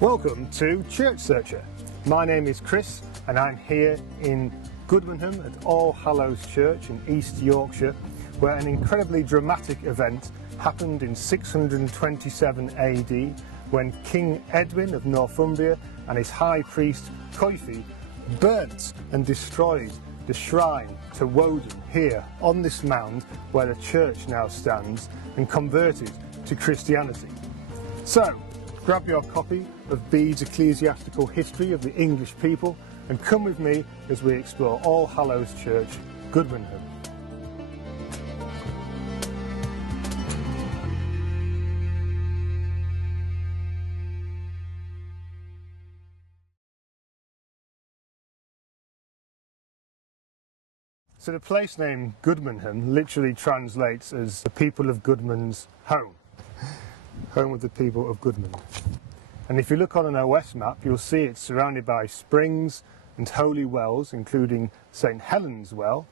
Welcome to Church Searcher. My name is Chris and I'm here in Goodmanham at All Hallows Church in East Yorkshire, where an incredibly dramatic event happened in 627 AD when King Edwin of Northumbria and his High Priest Coifi burnt and destroyed the shrine to Woden here on this mound where the church now stands, and converted to Christianity. So, grab your copy of Bede's Ecclesiastical History of the English People and come with me as we explore All Hallows Church, Goodmanham. So the place name Goodmanham literally translates as the people of Goodmund's home. Home of the people of Godmund. And if you look on an OS map, you'll see it's surrounded by springs and holy wells, including St. Helen's Well.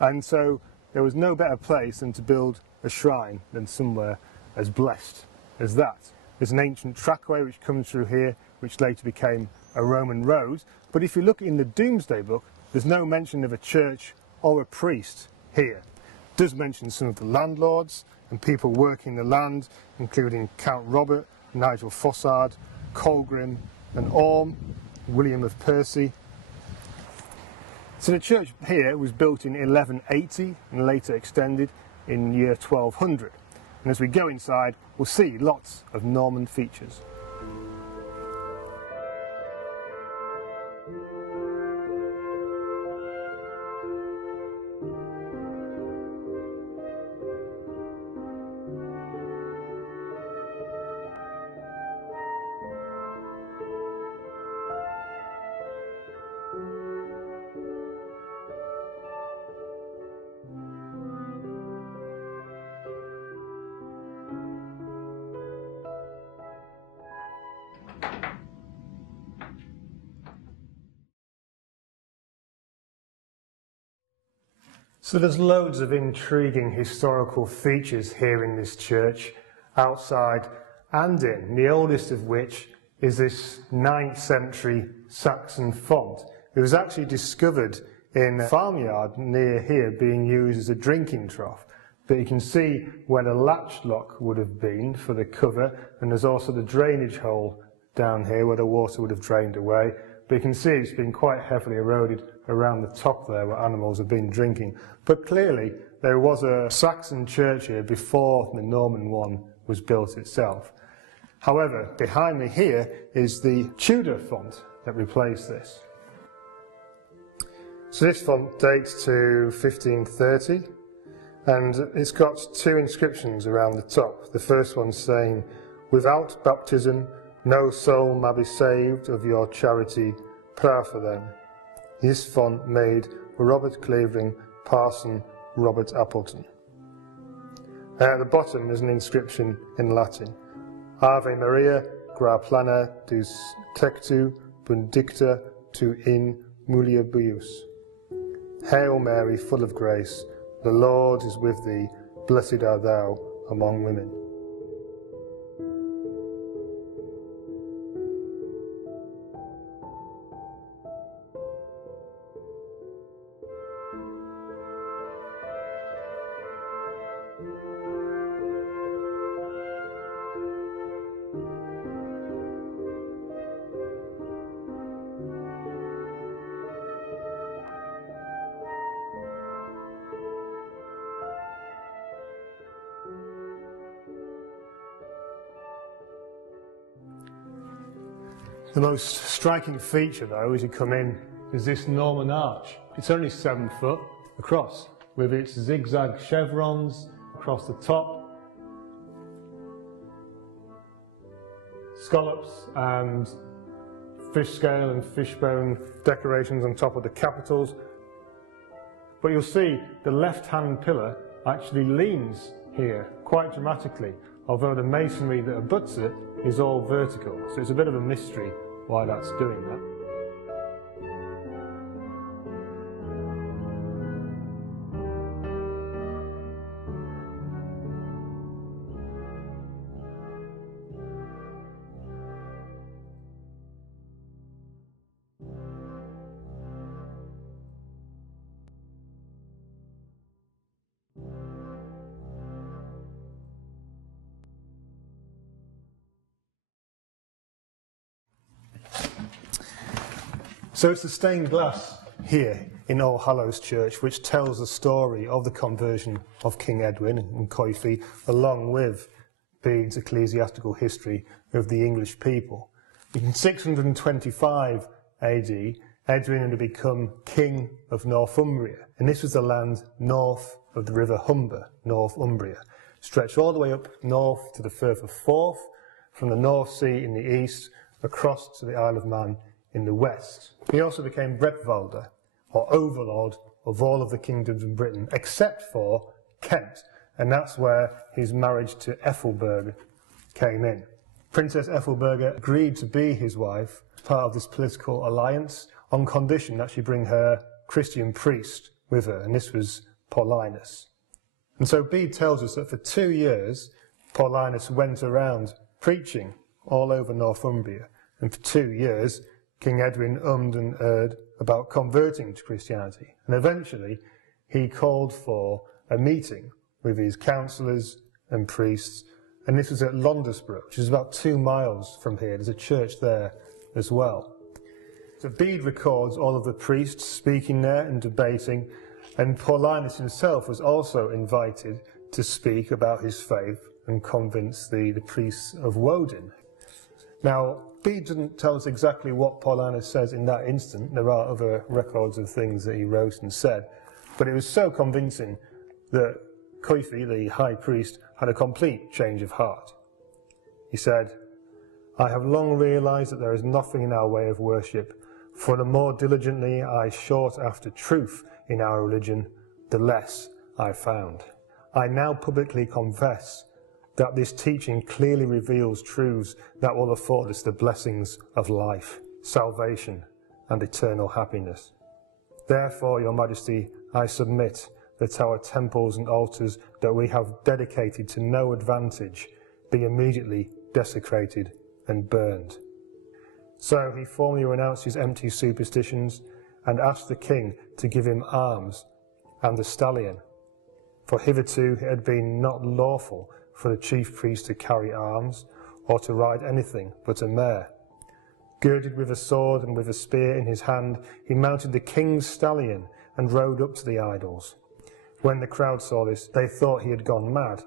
And so there was no better place than to build a shrine than somewhere as blessed as that. There's an ancient trackway which comes through here, which later became a Roman road. But if you look in the Domesday Book, there's no mention of a church or a priest here. It does mention some of the landlords and people working the land, including Count Robert, Nigel Fossard, Colgrim and Orme, William of Percy. So the church here was built in 1180 and later extended in year 1200. And as we go inside, we'll see lots of Norman features. So there's loads of intriguing historical features here in this church, outside and in, the oldest of which is this 9th century Saxon font. It was actually discovered in a farmyard near here, being used as a drinking trough. But you can see where the latch lock would have been for the cover, and there's also the drainage hole down here where the water would have drained away. But you can see it's been quite heavily eroded around the top there where animals have been drinking. But clearly there was a Saxon church here before the Norman one was built itself. However, behind me here is the Tudor font that replaced this. So this font dates to 1530 and it's got two inscriptions around the top. The first one saying, "Without baptism no soul may be saved, of your charity pray for them." This font made Robert Clavering, Parson Robert Appleton. And at the bottom there's an inscription in Latin. Ave Maria, gra plena dus tectu, benedicta tu in mulieribus. Hail Mary, full of grace, the Lord is with thee, blessed art thou among women. The most striking feature though as you come in is this Norman arch. It's only 7 foot across with its zigzag chevrons across the top, scallops and fish scale and fishbone decorations on top of the capitals. But you'll see the left hand pillar actually leans here quite dramatically, although the masonry that abuts it is all vertical, so it's a bit of a mystery why that's doing that. So it's the stained glass here in All Hallows Church which tells the story of the conversion of King Edwin and Coifi, along with Bede's ecclesiastical history of the English people. In 625 AD, Edwin had become king of Northumbria, and this was the land north of the river Humber, Northumbria, stretched all the way up north to the Firth of Forth, from the North Sea in the east, across to the Isle of Man in the west. He also became Bretwalder, or overlord of all of the kingdoms in Britain, except for Kent, and that's where his marriage to Ethelberga came in. Princess Ethelberga agreed to be his wife, part of this political alliance, on condition that she bring her Christian priest with her, and this was Paulinus. And so Bede tells us that for 2 years, Paulinus went around preaching all over Northumbria, and for 2 years, King Edwin ummed and erred about converting to Christianity, and eventually he called for a meeting with his councillors and priests, and this was at Londesborough, which is about 2 miles from here. There's a church there as well. So Bede records all of the priests speaking there and debating, and Paulinus himself was also invited to speak about his faith and convince the priests of Woden. Now, Bede doesn't tell us exactly what Paulinus says in that instant. There are other records of things that he wrote and said, but it was so convincing that Coifi, the high priest, had a complete change of heart. He said, "I have long realized that there is nothing in our way of worship, for the more diligently I sought after truth in our religion, the less I found. I now publicly confess that this teaching clearly reveals truths that will afford us the blessings of life, salvation, and eternal happiness. Therefore, Your Majesty, I submit that our temples and altars that we have dedicated to no advantage be immediately desecrated and burned." So he formally renounced his empty superstitions and asked the king to give him arms and a stallion, for hitherto it had been not lawful for the chief priest to carry arms or to ride anything but a mare. Girded with a sword and with a spear in his hand, he mounted the king's stallion and rode up to the idols. When the crowd saw this, they thought he had gone mad,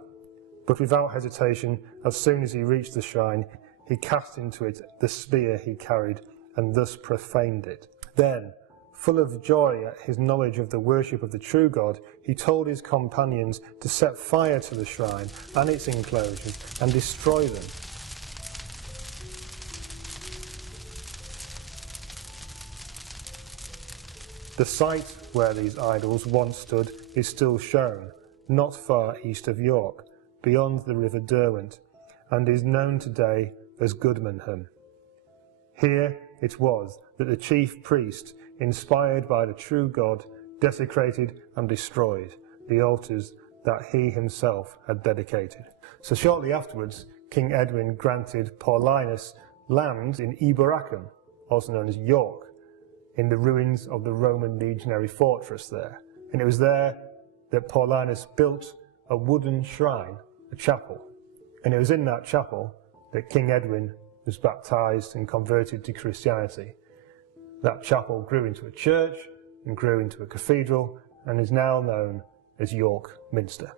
but without hesitation, as soon as he reached the shrine, he cast into it the spear he carried and thus profaned it. Then, full of joy at his knowledge of the worship of the true God, he told his companions to set fire to the shrine and its enclosures and destroy them. The site where these idols once stood is still shown, not far east of York, beyond the river Derwent, and is known today as Goodmanham. Here it was that the chief priest, inspired by the true God, desecrated and destroyed the altars that he himself had dedicated. So shortly afterwards, King Edwin granted Paulinus land in Eboracum, also known as York, in the ruins of the Roman legionary fortress there. And it was there that Paulinus built a wooden shrine, a chapel. And it was in that chapel that King Edwin was baptized and converted to Christianity. That chapel grew into a church and grew into a cathedral and is now known as York Minster.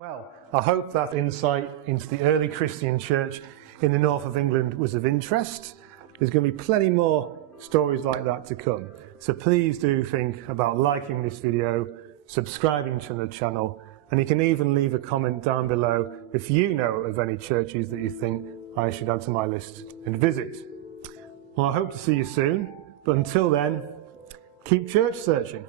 Well, I hope that insight into the early Christian church in the north of England was of interest. There's going to be plenty more stories like that to come. So please do think about liking this video, subscribing to the channel, and you can even leave a comment down below if you know of any churches that you think I should add to my list and visit. Well, I hope to see you soon, but until then, keep church searching.